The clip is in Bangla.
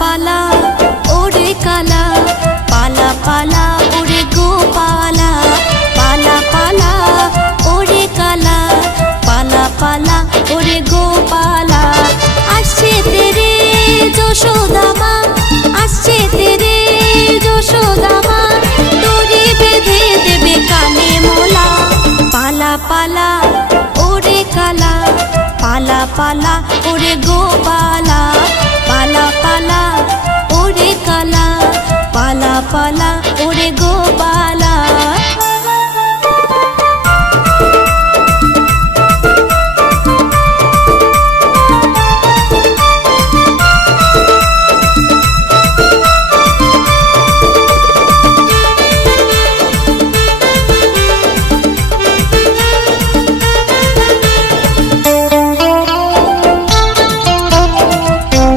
পালা, ওরে কালা, পালা পালা, ওরে গোপালা, পালা পালা, ওরে কালা, পালা পালা, ওরে গোপালা। আসছে তেরে যশোদামা আসছে তেরে যশোদামা দড়ি বেঁধে দেবে কানে মোলা। পালা পালা, ওরে কালা, পালা পালা, ওরে গোপালা। পালা ওরে গোপা